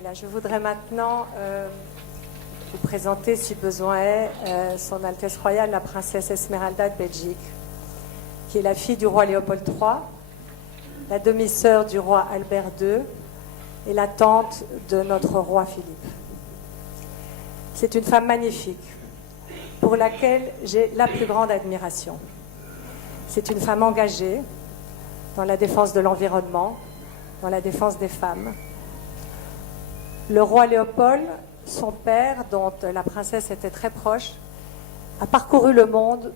Voilà, je voudrais maintenant vous présenter, si besoin est, Son Altesse Royale, la princesse Esmeralda de Belgique, qui est la fille du roi Léopold III, la demi-sœur du roi Albert II et la tante de notre roi Philippe. C'est une femme magnifique, pour laquelle j'ai la plus grande admiration. C'est une femme engagée dans la défense de l'environnement, dans la défense des femmes. Le roi Léopold, son père, dont la princesse était très proche, a parcouru le monde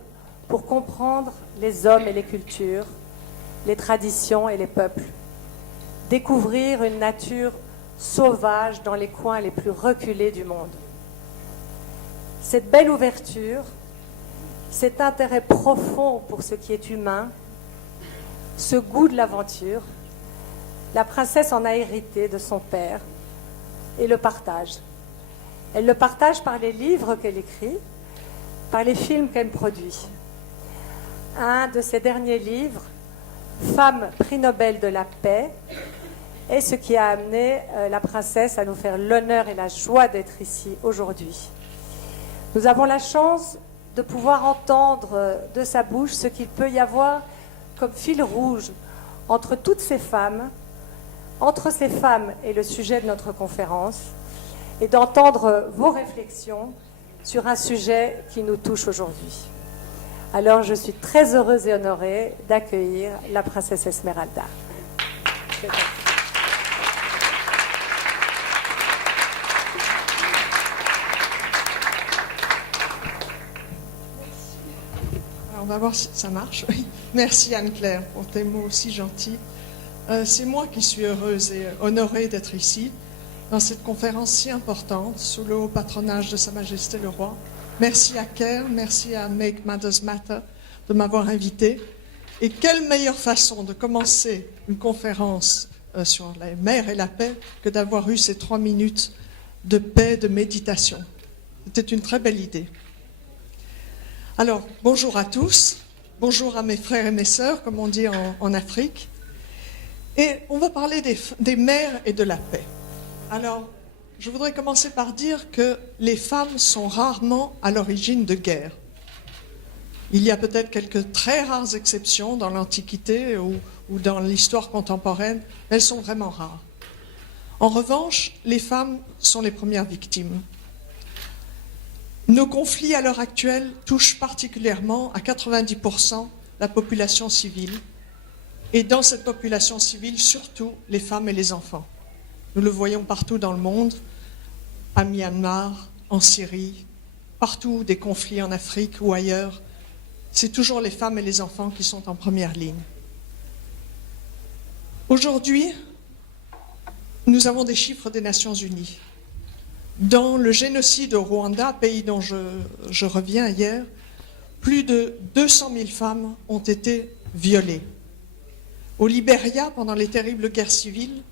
pour comprendre les hommes et les cultures, les traditions et les peuples, découvrir une nature sauvage dans les coins les plus reculés du monde. Cette belle ouverture, cet intérêt profond pour ce qui est humain, ce goût de l'aventure, la princesse en a hérité de son père et le partage. Elle le partage par les livres qu'elle écrit, par les films qu'elle produit. Un de ses derniers livres, Femme prix Nobel de la paix, est ce qui a amené la princesse à nous faire l'honneur et la joie d'être ici aujourd'hui. Nous avons la chance de pouvoir entendre de sa bouche ce qu'il peut y avoir comme fil rouge entre toutes ces femmes, entre ces femmes et le sujet de notre conférence, et d'entendre vos réflexions sur un sujet qui nous touche aujourd'hui. Alors, je suis très heureuse et honorée d'accueillir la princesse Esmeralda. On va voir si ça marche. Merci Anne-Claire pour tes mots aussi gentils. C'est moi qui suis heureuse et honorée d'être ici, dans cette conférence si importante, sous le haut patronage de Sa Majesté le Roi. Merci à CARE, merci à Make Matters Matter de m'avoir invitée. Et quelle meilleure façon de commencer une conférence sur la mer et la paix que d'avoir eu ces 3 minutes de paix, de méditation. C'était une très belle idée. Alors, bonjour à tous, bonjour à mes frères et mes sœurs, comme on dit en Afrique. Et on va parler des mers et de la paix. Alors, je voudrais commencer par dire que les femmes sont rarement à l'origine de guerres. Il y a peut-être quelques très rares exceptions dans l'Antiquité ou dans l'histoire contemporaine, mais elles sont vraiment rares. En revanche, les femmes sont les premières victimes. Nos conflits à l'heure actuelle touchent particulièrement à 90% la population civile, et dans cette population civile, surtout les femmes et les enfants. Nous le voyons partout dans le monde, à Myanmar, en Syrie, partout des conflits en Afrique ou ailleurs. C'est toujours les femmes et les enfants qui sont en première ligne. Aujourd'hui, nous avons des chiffres des Nations Unies. Dans le génocide au Rwanda, pays dont je reviens hier, plus de 200 000 femmes ont été violées. Au Libéria, pendant les terribles guerres civiles,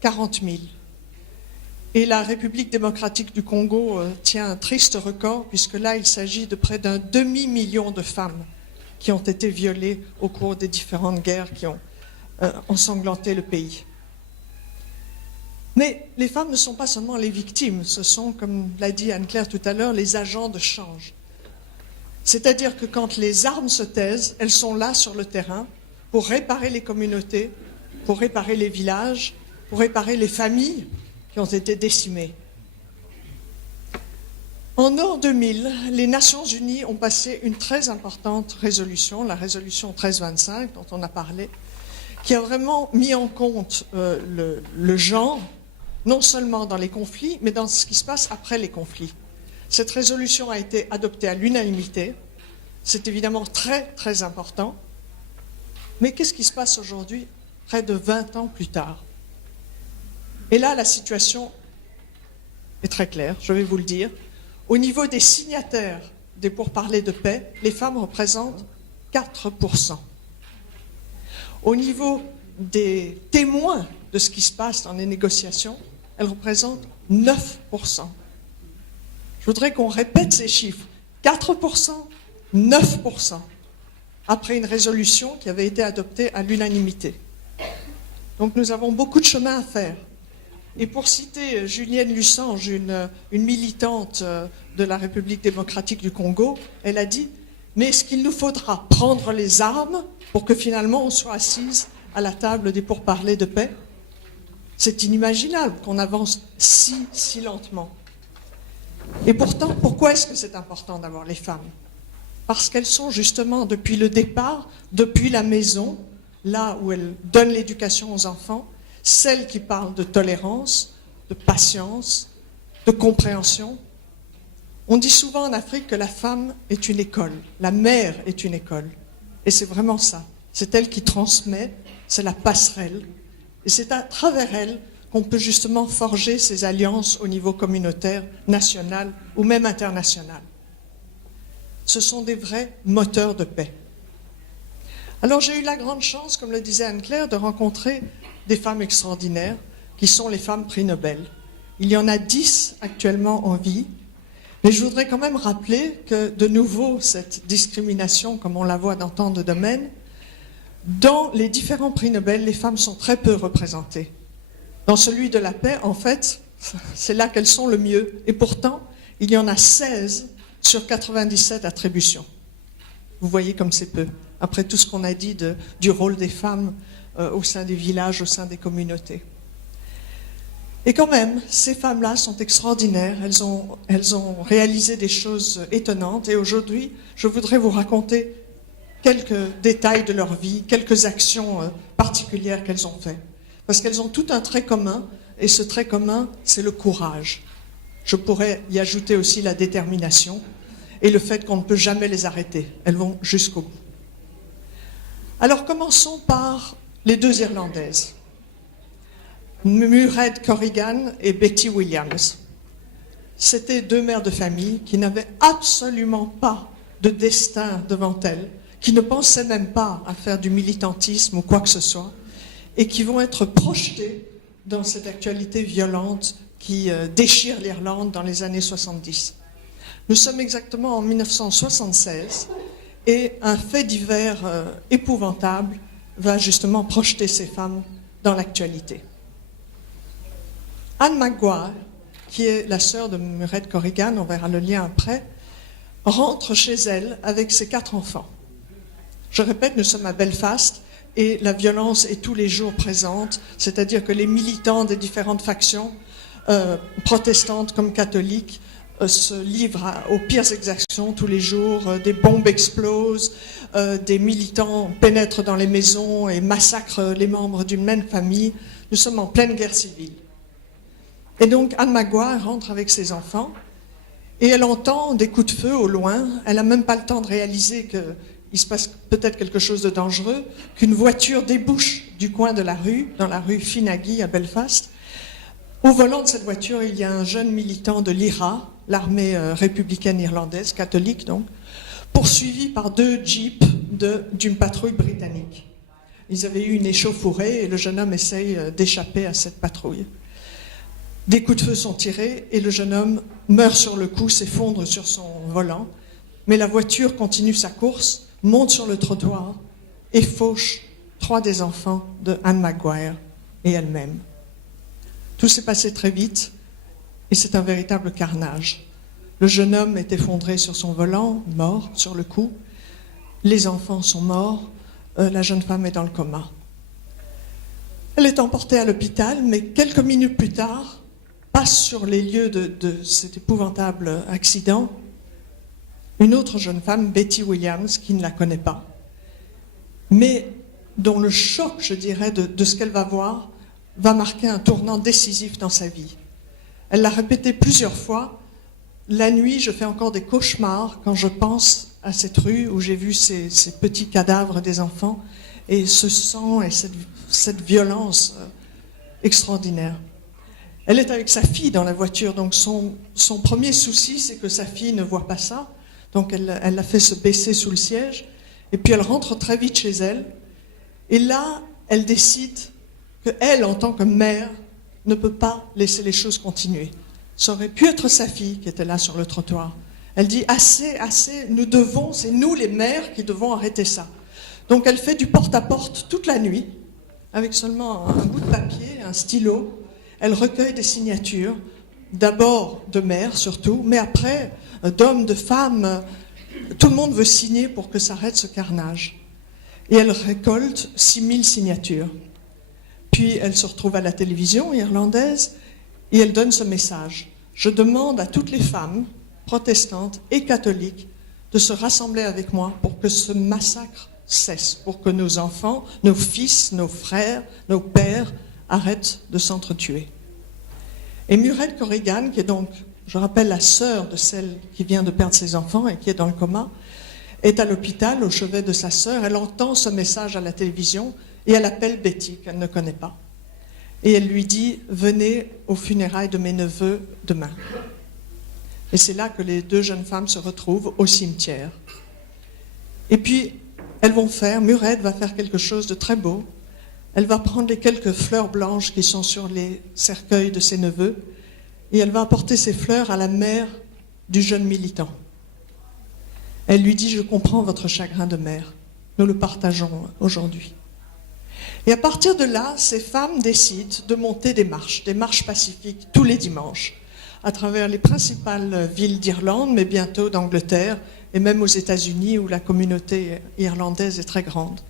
40 000. Et la République démocratique du Congo tient un triste record, puisque là, il s'agit de près d'un demi-million de femmes qui ont été violées au cours des différentes guerres qui ont ensanglanté le pays. Mais les femmes ne sont pas seulement les victimes, ce sont, comme l'a dit Anne-Claire tout à l'heure, les agents de change. C'est-à-dire que quand les armes se taisent, elles sont là sur le terrain pour réparer les communautés, pour réparer les villages, pour réparer les familles qui ont été décimées. En an 2000, les Nations Unies ont passé une très importante résolution, la résolution 1325 dont on a parlé, qui a vraiment mis en compte le genre, non seulement dans les conflits, mais dans ce qui se passe après les conflits. Cette résolution a été adoptée à l'unanimité. C'est évidemment très, très important. Mais qu'est-ce qui se passe aujourd'hui, près de 20 ans plus tard? Et là, la situation est très claire, je vais vous le dire. Au niveau des signataires des pourparlers de paix, les femmes représentent 4%. Au niveau des témoins de ce qui se passe dans les négociations, elles représentent 9%. Je voudrais qu'on répète ces chiffres. 4%, 9%, après une résolution qui avait été adoptée à l'unanimité. Donc nous avons beaucoup de chemin à faire. Et pour citer Julienne Lusange, une militante de la République démocratique du Congo, elle a dit « Mais est-ce qu'il nous faudra prendre les armes pour que finalement on soit assise à la table des pourparlers de paix ?» C'est inimaginable qu'on avance si lentement. Et pourtant, pourquoi est-ce que c'est important d'avoir les femmes? Parce qu'elles sont justement, depuis le départ, depuis la maison, là où elles donnent l'éducation aux enfants, celles qui parlent de tolérance, de patience, de compréhension. On dit souvent en Afrique que la femme est une école, la mère est une école. Et c'est vraiment ça. C'est elle qui transmet, c'est la passerelle. Et c'est à travers elle qu'on peut justement forger ces alliances au niveau communautaire, national ou même international. Ce sont des vrais moteurs de paix. Alors j'ai eu la grande chance, comme le disait Anne-Claire, de rencontrer des femmes extraordinaires qui sont les femmes prix Nobel. Il y en a 10 actuellement en vie, mais je voudrais quand même rappeler que de nouveau cette discrimination, comme on la voit dans tant de domaines, dans les différents prix Nobel, les femmes sont très peu représentées. Dans celui de la paix, en fait, c'est là qu'elles sont le mieux. Et pourtant, il y en a 16 sur 97 attributions. Vous voyez comme c'est peu, après tout ce qu'on a dit du rôle des femmes au sein des villages, au sein des communautés. Et quand même, ces femmes-là sont extraordinaires, elles ont réalisé des choses étonnantes. Et aujourd'hui, je voudrais vous raconter quelques détails de leur vie, quelques actions particulières qu'elles ont faites. Parce qu'elles ont tout un trait commun, et ce trait commun, c'est le courage. Je pourrais y ajouter aussi la détermination et le fait qu'on ne peut jamais les arrêter. Elles vont jusqu'au bout. Alors commençons par les deux Irlandaises, Mairead Corrigan et Betty Williams. C'étaient deux mères de famille qui n'avaient absolument pas de destin devant elles, qui ne pensaient même pas à faire du militantisme ou quoi que ce soit, et qui vont être projetées dans cette actualité violente qui déchire l'Irlande dans les années 70. Nous sommes exactement en 1976 et un fait divers épouvantable va justement projeter ces femmes dans l'actualité. Anne Maguire, qui est la sœur de Mairead Corrigan, on verra le lien après, rentre chez elle avec ses 4 enfants. Je répète, nous sommes à Belfast et la violence est tous les jours présente, c'est-à-dire que les militants des différentes factions, protestantes comme catholiques, se livrent aux pires exactions tous les jours. Des bombes explosent, des militants pénètrent dans les maisons et massacrent les membres d'une même famille. Nous sommes en pleine guerre civile. Et donc Anne Maguire rentre avec ses enfants et elle entend des coups de feu au loin. Elle n'a même pas le temps de réaliser qu'il se passe peut-être quelque chose de dangereux, qu'une voiture débouche du coin de la rue, dans la rue Finaghy à Belfast. Au volant de cette voiture, il y a un jeune militant de l'IRA, l'armée républicaine irlandaise, catholique donc, poursuivi par 2 jeeps d'une patrouille britannique. Ils avaient eu une échauffourée et le jeune homme essaye d'échapper à cette patrouille. Des coups de feu sont tirés et le jeune homme meurt sur le coup, s'effondre sur son volant. Mais la voiture continue sa course, monte sur le trottoir et fauche 3 des enfants de Anne Maguire et elle-même. Tout s'est passé très vite et c'est un véritable carnage. Le jeune homme est effondré sur son volant, mort sur le coup. Les enfants sont morts, la jeune femme est dans le coma. Elle est emportée à l'hôpital, mais quelques minutes plus tard, passe sur les lieux de cet épouvantable accident une autre jeune femme, Betty Williams, qui ne la connaît pas, mais dont le choc, je dirais, de ce qu'elle va voir, va marquer un tournant décisif dans sa vie. Elle l'a répété plusieurs fois. La nuit, je fais encore des cauchemars quand je pense à cette rue où j'ai vu ces petits cadavres des enfants et ce sang et cette violence extraordinaire. Elle est avec sa fille dans la voiture, donc son premier souci, c'est que sa fille ne voit pas ça. Donc elle l'a fait se baisser sous le siège, et puis elle rentre très vite chez elle. Et là, elle décide qu'elle, en tant que mère, ne peut pas laisser les choses continuer. Ça aurait pu être sa fille qui était là sur le trottoir. Elle dit « Assez, assez, c'est nous les mères qui devons arrêter ça ». Donc elle fait du porte-à-porte toute la nuit, avec seulement un bout de papier, un stylo. elle recueille des signatures, d'abord de mères surtout, mais après d'hommes, de femmes. Tout le monde veut signer pour que s'arrête ce carnage. Et elle récolte 6000 signatures. Puis elle se retrouve à la télévision irlandaise et elle donne ce message. Je demande à toutes les femmes, protestantes et catholiques, de se rassembler avec moi pour que ce massacre cesse, pour que nos enfants, nos fils, nos frères, nos pères arrêtent de s'entretuer. Et Muriel Corrigan, qui est donc, je rappelle, la sœur de celle qui vient de perdre ses enfants et qui est dans le coma, est à l'hôpital au chevet de sa sœur. Elle entend ce message à la télévision et elle appelle Betty, qu'elle ne connaît pas. Et elle lui dit « Venez aux funérailles de mes neveux demain ». Et c'est là que les deux jeunes femmes se retrouvent au cimetière. Et puis, Muriel va faire quelque chose de très beau. Elle va prendre les quelques fleurs blanches qui sont sur les cercueils de ses neveux et elle va apporter ces fleurs à la mère du jeune militant. Elle lui dit « Je comprends votre chagrin de mère. Nous le partageons aujourd'hui. » Et à partir de là, ces femmes décident de monter des marches pacifiques tous les dimanches, à travers les principales villes d'Irlande, mais bientôt d'Angleterre, et même aux États-Unis où la communauté irlandaise est très grande.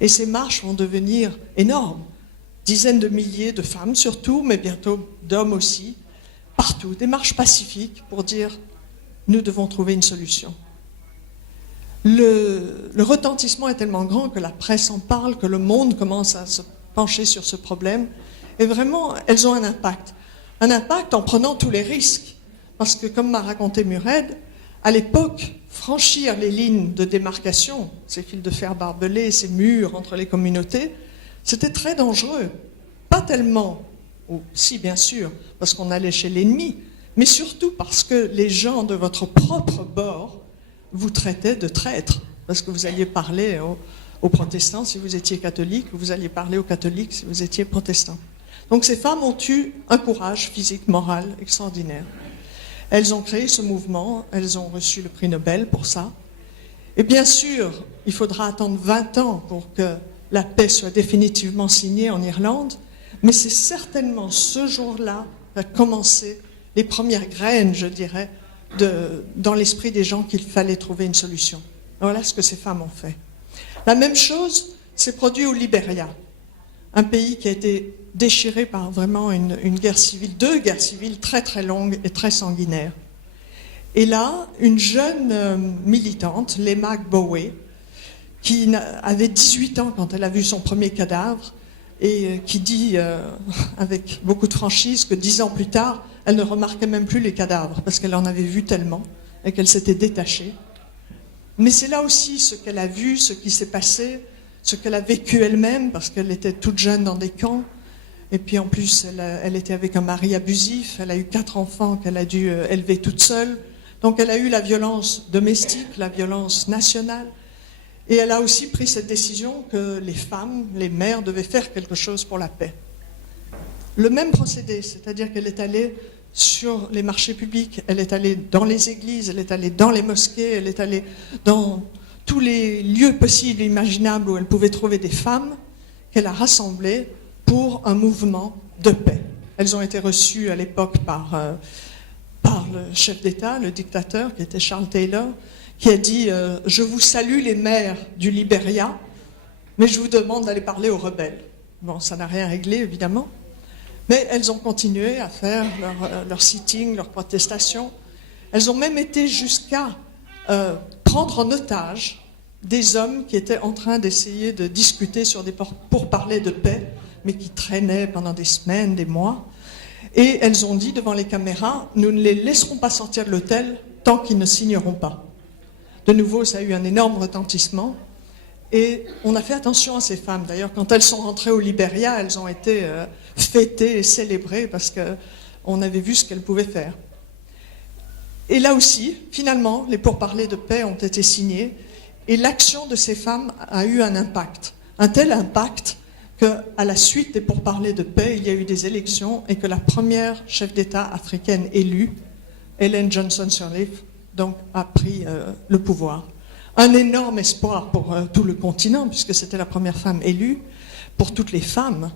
Et ces marches vont devenir énormes, dizaines de milliers de femmes surtout, mais bientôt d'hommes aussi, partout, des marches pacifiques pour dire « nous devons trouver une solution ». Le retentissement est tellement grand que la presse en parle, que le monde commence à se pencher sur ce problème. Et vraiment, elles ont un impact. Un impact en prenant tous les risques. Parce que, comme m'a raconté Muriel, à l'époque, franchir les lignes de démarcation, ces fils de fer barbelés, ces murs entre les communautés, c'était très dangereux. Pas tellement, ou si bien sûr, parce qu'on allait chez l'ennemi, mais surtout parce que les gens de votre propre bord vous traitaient de traîtres, parce que vous alliez parler aux protestants si vous étiez catholique, ou vous alliez parler aux catholiques si vous étiez protestant. Donc ces femmes ont eu un courage physique, moral extraordinaire. Elles ont créé ce mouvement, elles ont reçu le prix Nobel pour ça. Et bien sûr, il faudra attendre 20 ans pour que la paix soit définitivement signée en Irlande, mais c'est certainement ce jour-là qu'a commencé les premières graines, je dirais, dans l'esprit des gens qu'il fallait trouver une solution. Voilà ce que ces femmes ont fait. La même chose s'est produite au Libéria, un pays qui a été déchiré par vraiment une guerre civile, 2 guerres civiles très très longues et très sanguinaires. Et là, une jeune militante, Lema Gbowee, qui avait 18 ans quand elle a vu son premier cadavre, et qui dit avec beaucoup de franchise que 10 ans plus tard, elle ne remarquait même plus les cadavres, parce qu'elle en avait vu tellement, et qu'elle s'était détachée. Mais c'est là aussi ce qu'elle a vu, ce qui s'est passé, ce qu'elle a vécu elle-même, parce qu'elle était toute jeune dans des camps, et puis en plus, elle était avec un mari abusif, elle a eu 4 enfants qu'elle a dû élever toute seule, donc elle a eu la violence domestique, la violence nationale, et elle a aussi pris cette décision que les femmes, les mères, devaient faire quelque chose pour la paix. Le même procédé, c'est-à-dire qu'elle est allée sur les marchés publics, elle est allée dans les églises, elle est allée dans les mosquées, elle est allée dans tous les lieux possibles et imaginables où elle pouvait trouver des femmes qu'elle a rassemblées pour un mouvement de paix. Elles ont été reçues à l'époque par le chef d'État, le dictateur, qui était Charles Taylor, qui a dit « Je vous salue les mères du Libéria, mais je vous demande d'aller parler aux rebelles. » Bon, ça n'a rien réglé, évidemment. Mais elles ont continué à faire leur sitting, leur protestation. Elles ont même été jusqu'à prendre en otage des hommes qui étaient en train d'essayer de discuter sur des pourparlers de paix, mais qui traînaient pendant des semaines, des mois. Et elles ont dit devant les caméras, nous ne les laisserons pas sortir de l'hôtel tant qu'ils ne signeront pas. De nouveau, ça a eu un énorme retentissement. Et on a fait attention à ces femmes. D'ailleurs, quand elles sont rentrées au Libéria, elles ont été fêtées et célébrées parce qu'on avait vu ce qu'elles pouvaient faire. Et là aussi, finalement, les pourparlers de paix ont été signés et l'action de ces femmes a eu un impact. Un tel impact qu'à la suite des pourparlers de paix, il y a eu des élections et que la première chef d'État africaine élue, Ellen Johnson Sirleaf, donc a pris le pouvoir. Un énorme espoir pour tout le continent, puisque c'était la première femme élue, pour toutes les femmes,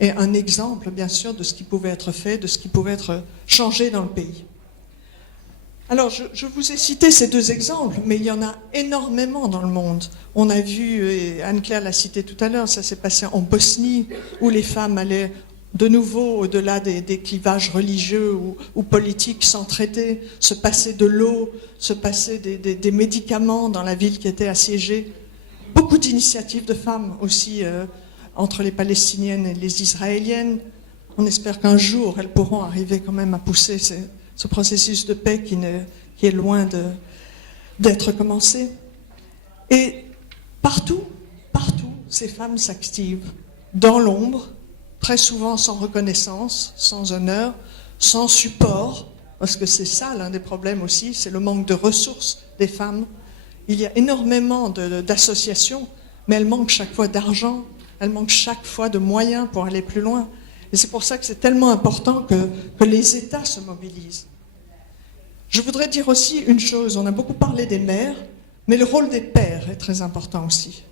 et un exemple, bien sûr, de ce qui pouvait être fait, de ce qui pouvait être changé dans le pays. Alors, je vous ai cité ces deux exemples, mais il y en a énormément dans le monde. On a vu, et Anne-Claire l'a cité tout à l'heure, ça s'est passé en Bosnie, où les femmes allaient de nouveau au-delà des clivages religieux ou politiques, s'entraider, se passer de l'eau, se passer des médicaments dans la ville qui était assiégée. Beaucoup d'initiatives de femmes aussi entre les Palestiniennes et les Israéliennes. On espère qu'un jour, elles pourront arriver quand même à pousser ce processus de paix qui est loin d'être commencé. Et partout, ces femmes s'activent dans l'ombre, très souvent sans reconnaissance, sans honneur, sans support, parce que c'est ça l'un des problèmes aussi, c'est le manque de ressources des femmes. Il y a énormément d'associations, mais elles manquent chaque fois d'argent, elles manquent chaque fois de moyens pour aller plus loin. Et c'est pour ça que c'est tellement important que les États se mobilisent. Je voudrais dire aussi une chose, on a beaucoup parlé des mères, mais le rôle des pères est très important aussi.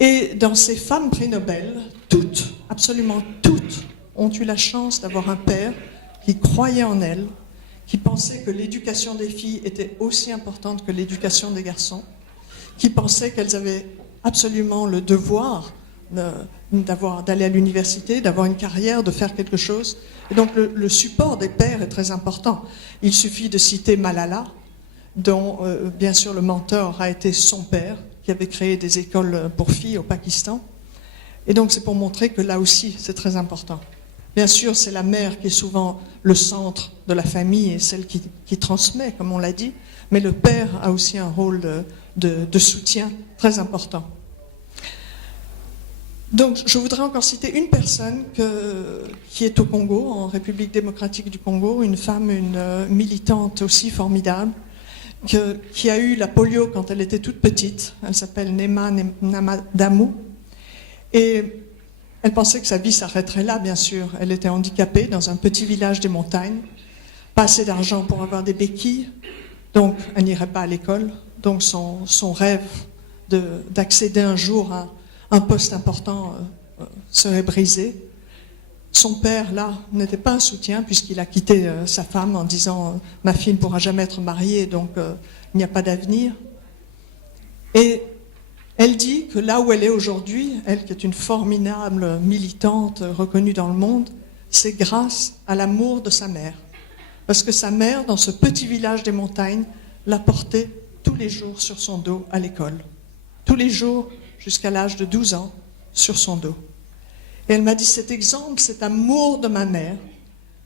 Et dans ces femmes prix Nobel, toutes, absolument toutes, ont eu la chance d'avoir un père qui croyait en elles, qui pensait que l'éducation des filles était aussi importante que l'éducation des garçons, qui pensait qu'elles avaient absolument le devoir d'aller à l'université, d'avoir une carrière, de faire quelque chose. Et donc le support des pères est très important. Il suffit de citer Malala, dont bien sûr le mentor a été son père, qui avait créé des écoles pour filles au Pakistan. Et donc c'est pour montrer que là aussi c'est très important. Bien sûr, c'est la mère qui est souvent le centre de la famille et celle qui transmet, comme on l'a dit, mais le père a aussi un rôle de soutien très important. Donc, je voudrais encore citer une personne qui est au Congo, en République démocratique du Congo, une femme, une militante aussi formidable, qui a eu la polio quand elle était toute petite. Elle s'appelle Nema Namadamou. Et elle pensait que sa vie s'arrêterait là, bien sûr. Elle était handicapée dans un petit village des montagnes, pas assez d'argent pour avoir des béquilles, donc elle n'irait pas à l'école. Donc son rêve d'accéder un jour à un poste important serait brisé. Son père, là, n'était pas un soutien puisqu'il a quitté sa femme en disant « Ma fille ne pourra jamais être mariée, donc il n'y a pas d'avenir ». Et elle dit que là où elle est aujourd'hui, elle qui est une formidable militante reconnue dans le monde, c'est grâce à l'amour de sa mère. Parce que sa mère, dans ce petit village des montagnes, la portait tous les jours sur son dos à l'école. Tous les jours, jusqu'à l'âge de 12 ans, sur son dos. Et elle m'a dit, cet exemple, cet amour de ma mère,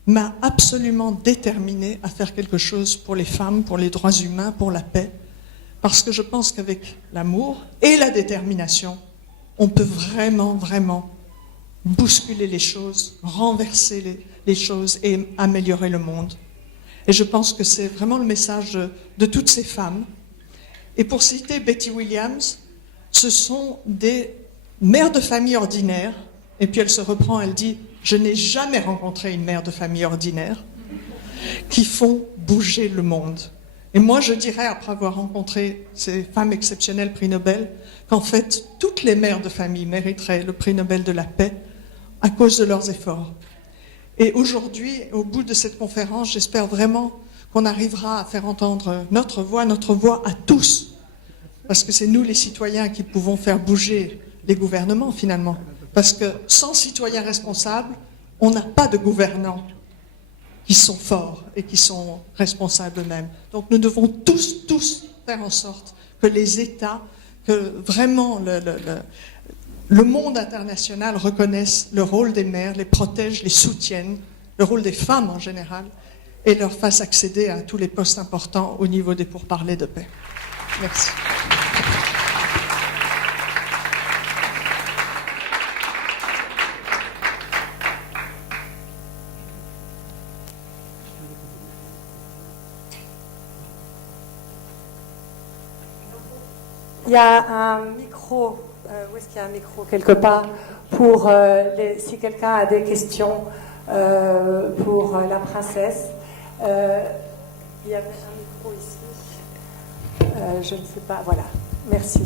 m'a absolument déterminée à faire quelque chose pour les femmes, pour les droits humains, pour la paix. Parce que je pense qu'avec l'amour et la détermination, on peut vraiment, vraiment bousculer les choses, renverser les choses et améliorer le monde. Et je pense que c'est vraiment le message de toutes ces femmes. Et pour citer Betty Williams, ce sont des mères de famille ordinaires, et puis elle se reprend, elle dit « Je n'ai jamais rencontré une mère de famille ordinaire qui font bouger le monde ». Et moi, je dirais, après avoir rencontré ces femmes exceptionnelles prix Nobel, qu'en fait, toutes les mères de famille mériteraient le prix Nobel de la paix à cause de leurs efforts. Et aujourd'hui, au bout de cette conférence, j'espère vraiment qu'on arrivera à faire entendre notre voix à tous. Parce que c'est nous, les citoyens, qui pouvons faire bouger les gouvernements, finalement. Parce que sans citoyens responsables, on n'a pas de gouvernants qui sont forts et qui sont responsables eux-mêmes. Donc nous devons tous faire en sorte que les États, que vraiment le monde international reconnaisse le rôle des mères, les protège, les soutienne, le rôle des femmes en général, et leur fasse accéder à tous les postes importants au niveau des pourparlers de paix. Merci. Il y a un micro, où est-ce qu'il y a un micro quelque part, pour si quelqu'un a des questions pour la princesse. Il y a un micro ici. Je ne sais pas, voilà. Merci.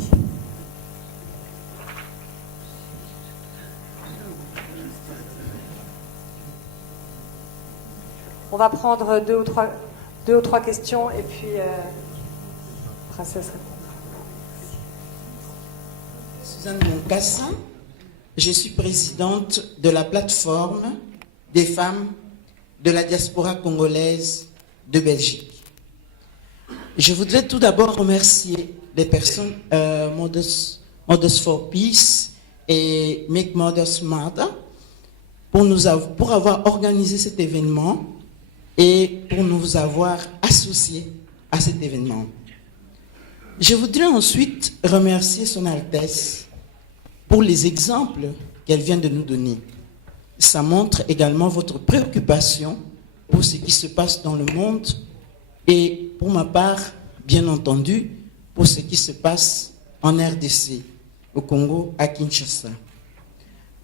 On va prendre deux ou trois questions et puis Princesse répond. Suzanne Moncassa, je suis présidente de la plateforme des femmes de la diaspora congolaise de Belgique. Je voudrais tout d'abord remercier les personnes Mothers for Peace et Make Mothers Matter pour avoir organisé cet événement et pour nous avoir associés à cet événement. Je voudrais ensuite remercier Son Altesse pour les exemples qu'elle vient de nous donner. Ça montre également votre préoccupation pour ce qui se passe dans le monde et pour ma part, bien entendu, pour ce qui se passe en RDC, au Congo, à Kinshasa.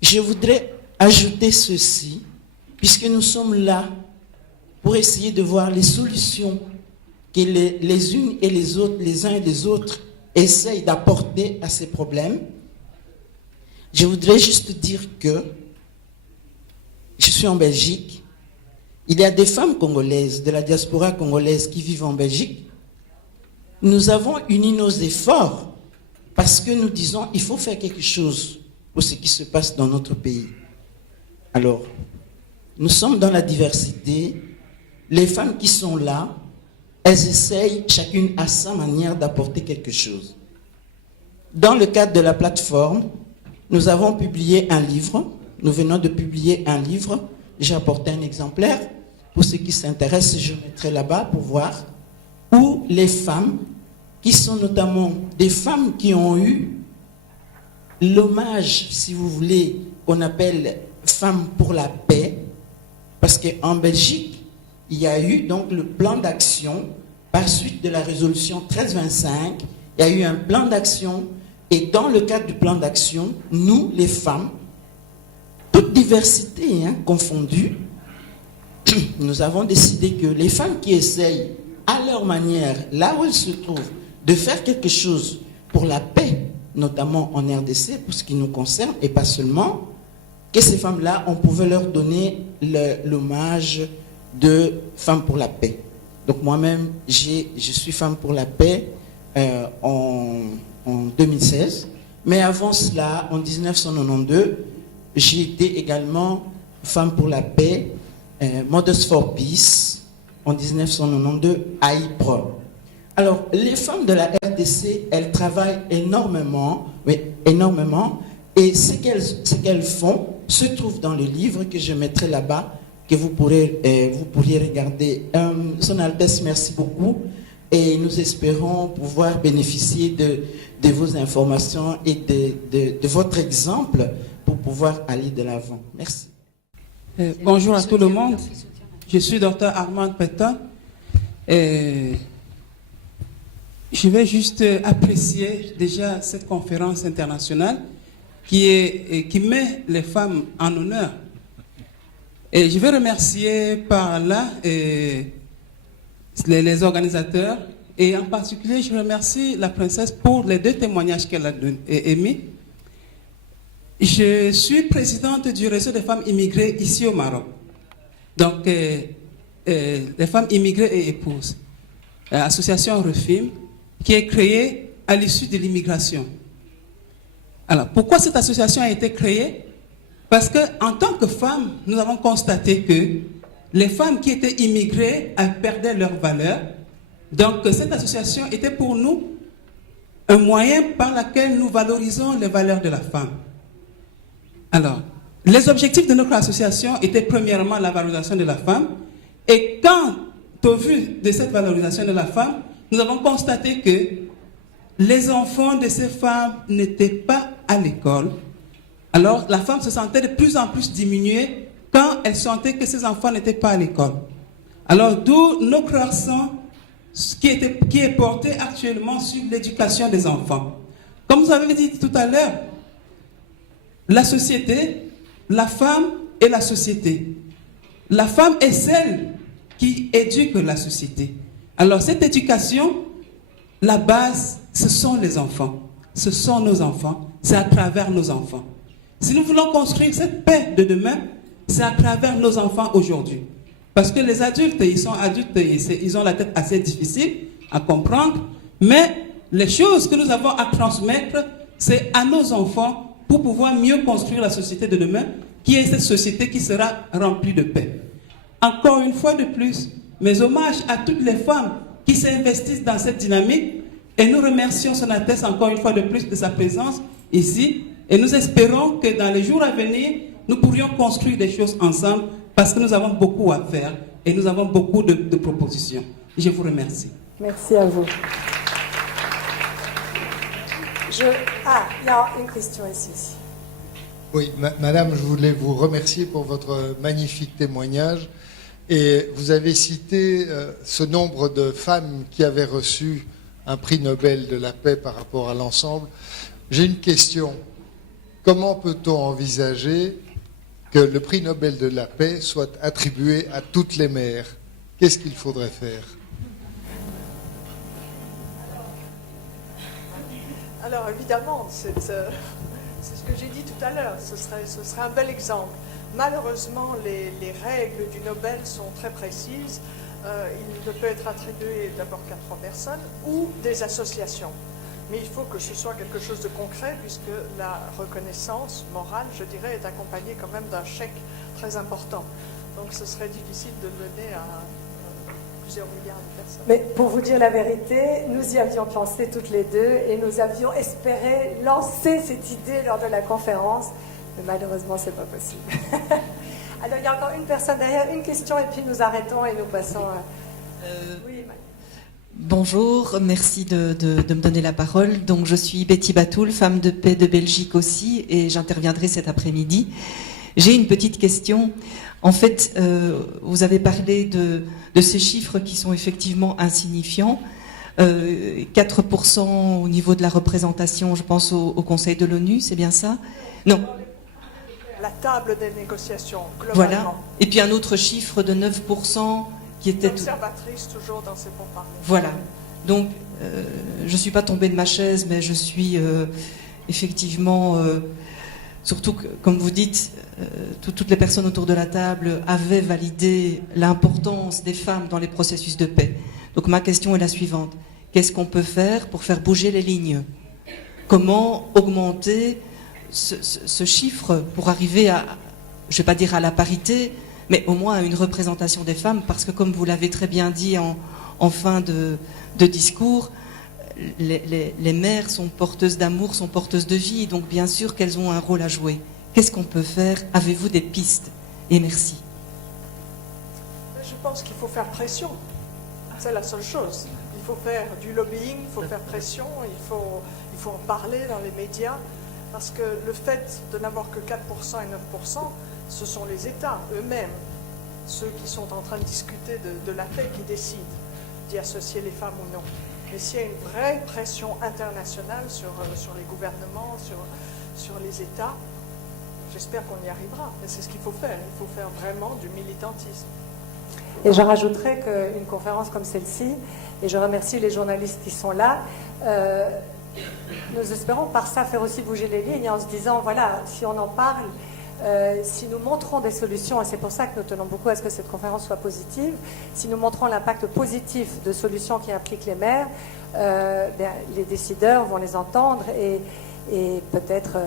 Je voudrais ajouter ceci, puisque nous sommes là pour essayer de voir les solutions que les unes et les autres, les uns et les autres, essayent d'apporter à ces problèmes. Je voudrais juste dire que je suis en Belgique. Il y a des femmes congolaises, de la diaspora congolaise qui vivent en Belgique. Nous avons uni nos efforts parce que nous disons il faut faire quelque chose pour ce qui se passe dans notre pays. Alors, nous sommes dans la diversité. Les femmes qui sont là, elles essayent chacune à sa manière d'apporter quelque chose. Dans le cadre de la plateforme, nous avons publié un livre. Nous venons de publier un livre. J'ai apporté un exemplaire. Pour ceux qui s'intéressent, je mettrai là-bas pour voir où les femmes, qui sont notamment des femmes qui ont eu l'hommage, si vous voulez, qu'on appelle femmes pour la paix, parce qu'en Belgique, il y a eu donc le plan d'action par suite de la résolution 1325. Il y a eu un plan d'action et dans le cadre du plan d'action, nous, les femmes, toute diversité confondue, nous avons décidé que les femmes qui essayent à leur manière, là où elles se trouvent, de faire quelque chose pour la paix, notamment en RDC, pour ce qui nous concerne, et pas seulement, que ces femmes-là, on pouvait leur donner l'hommage de Femmes pour la paix. Donc moi-même, je suis Femme pour la paix en 2016. Mais avant cela, en 1992, j'ai été également Femme pour la paix, Mothers for Peace, en 1992 à Ypres. Alors, les femmes de la RDC, elles travaillent énormément, oui, énormément, et ce qu'elles font se trouve dans le livre que je mettrai là-bas, que vous pourriez regarder. Son Altesse, merci beaucoup, et nous espérons pouvoir bénéficier de vos informations et de votre exemple pour pouvoir aller de l'avant. Merci. Bonjour à tout le monde. Je suis Dr Armand Pétain. Je vais juste apprécier déjà cette conférence internationale qui met les femmes en honneur. Et je vais remercier par là les organisateurs et en particulier je remercie la princesse pour les 2 témoignages qu'elle a émis. Je suis présidente du réseau des femmes immigrées ici au Maroc. Donc, les femmes immigrées et épouses. L'association Refim, qui est créée à l'issue de l'immigration. Alors, pourquoi cette association a été créée? Parce qu'en tant que femmes, nous avons constaté que les femmes qui étaient immigrées perdaient leur valeur. Donc, cette association était pour nous un moyen par lequel nous valorisons les valeurs de la femme. Alors, les objectifs de notre association étaient premièrement la valorisation de la femme. Et quand, au vu de cette valorisation de la femme, nous avons constaté que les enfants de ces femmes n'étaient pas à l'école. Alors, la femme se sentait de plus en plus diminuée quand elle sentait que ses enfants n'étaient pas à l'école. Alors, d'où notre accent qui est porté actuellement sur l'éducation des enfants. Comme vous avez dit tout à l'heure, la société, la femme et la société. La femme est celle qui éduque la société. Alors cette éducation, la base, ce sont les enfants. Ce sont nos enfants. C'est à travers nos enfants. Si nous voulons construire cette paix de demain, c'est à travers nos enfants aujourd'hui. Parce que les adultes, ils sont adultes, ils ont la tête assez difficile à comprendre, mais les choses que nous avons à transmettre, c'est à nos enfants pour pouvoir mieux construire la société de demain, qui est cette société qui sera remplie de paix. Encore une fois de plus, mes hommages à toutes les femmes qui s'investissent dans cette dynamique, et nous remercions Son Altesse encore une fois de plus de sa présence ici, et nous espérons que dans les jours à venir, nous pourrions construire des choses ensemble, parce que nous avons beaucoup à faire, et nous avons beaucoup de propositions. Je vous remercie. Merci à vous. Il y a une question ici. Oui, Madame, je voulais vous remercier pour votre magnifique témoignage. Et vous avez cité ce nombre de femmes qui avaient reçu un prix Nobel de la paix par rapport à l'ensemble. J'ai une question. Comment peut-on envisager que le prix Nobel de la paix soit attribué à toutes les mères? Qu'est-ce qu'il faudrait faire? Alors évidemment, c'est ce que j'ai dit tout à l'heure, ce serait un bel exemple. Malheureusement, les règles du Nobel sont très précises. Il ne peut être attribué d'abord qu'à 3 personnes ou des associations. Mais il faut que ce soit quelque chose de concret, puisque la reconnaissance morale, je dirais, est accompagnée quand même d'un chèque très important. Donc ce serait difficile de le donner à plusieurs milliards de personnes. Mais pour vous dire la vérité, nous y avions pensé toutes les deux et nous avions espéré lancer cette idée lors de la conférence, mais malheureusement, c'est pas possible. Alors, il y a encore une personne derrière, une question, et puis nous arrêtons et nous passons à... Oui, bonjour, merci de me donner la parole. Donc, je suis Betty Batoul, femme de paix de Belgique aussi, et j'interviendrai cet après-midi. J'ai une petite question. En fait, vous avez parlé de ces chiffres qui sont effectivement insignifiants. 4% au niveau de la représentation, je pense, au Conseil de l'ONU, c'est bien ça? Non. La table des négociations, globalement. Voilà. Et puis un autre chiffre de 9% qui était... Observatrice toujours dans ces pourparlers. Voilà. Donc, je ne suis pas tombée de ma chaise, mais je suis effectivement... surtout que, comme vous dites, toutes les personnes autour de la table avaient validé l'importance des femmes dans les processus de paix. Donc ma question est la suivante. Qu'est-ce qu'on peut faire pour faire bouger les lignes? Comment augmenter ce chiffre pour arriver à, je ne vais pas dire à la parité, mais au moins à une représentation des femmes? Parce que comme vous l'avez très bien dit en fin de discours, les mères sont porteuses d'amour, sont porteuses de vie, donc bien sûr qu'elles ont un rôle à jouer. Qu'est-ce qu'on peut faire? Avez-vous des pistes? Et merci. Je pense qu'il faut faire pression. C'est la seule chose. Il faut faire du lobbying, il faut faire pression, il faut en parler dans les médias, parce que le fait de n'avoir que 4% et 9%, ce sont les États eux-mêmes, ceux qui sont en train de discuter de la paix, qui décident d'y associer les femmes ou non. Mais s'il y a une vraie pression internationale sur les gouvernements, sur les États, j'espère qu'on y arrivera. Mais c'est ce qu'il faut faire. Il faut faire vraiment du militantisme. Et je rajouterais qu'une conférence comme celle-ci, et je remercie les journalistes qui sont là, nous espérons par ça faire aussi bouger les lignes en se disant, voilà, si on en parle, si nous montrons des solutions, et c'est pour ça que nous tenons beaucoup à ce que cette conférence soit positive, si nous montrons l'impact positif de solutions qui impliquent les maires, les décideurs vont les entendre et peut-être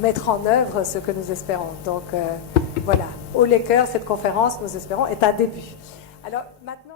mettre en œuvre ce que nous espérons. Donc voilà, haut les cœurs, cette conférence, nous espérons, est un début. Alors maintenant,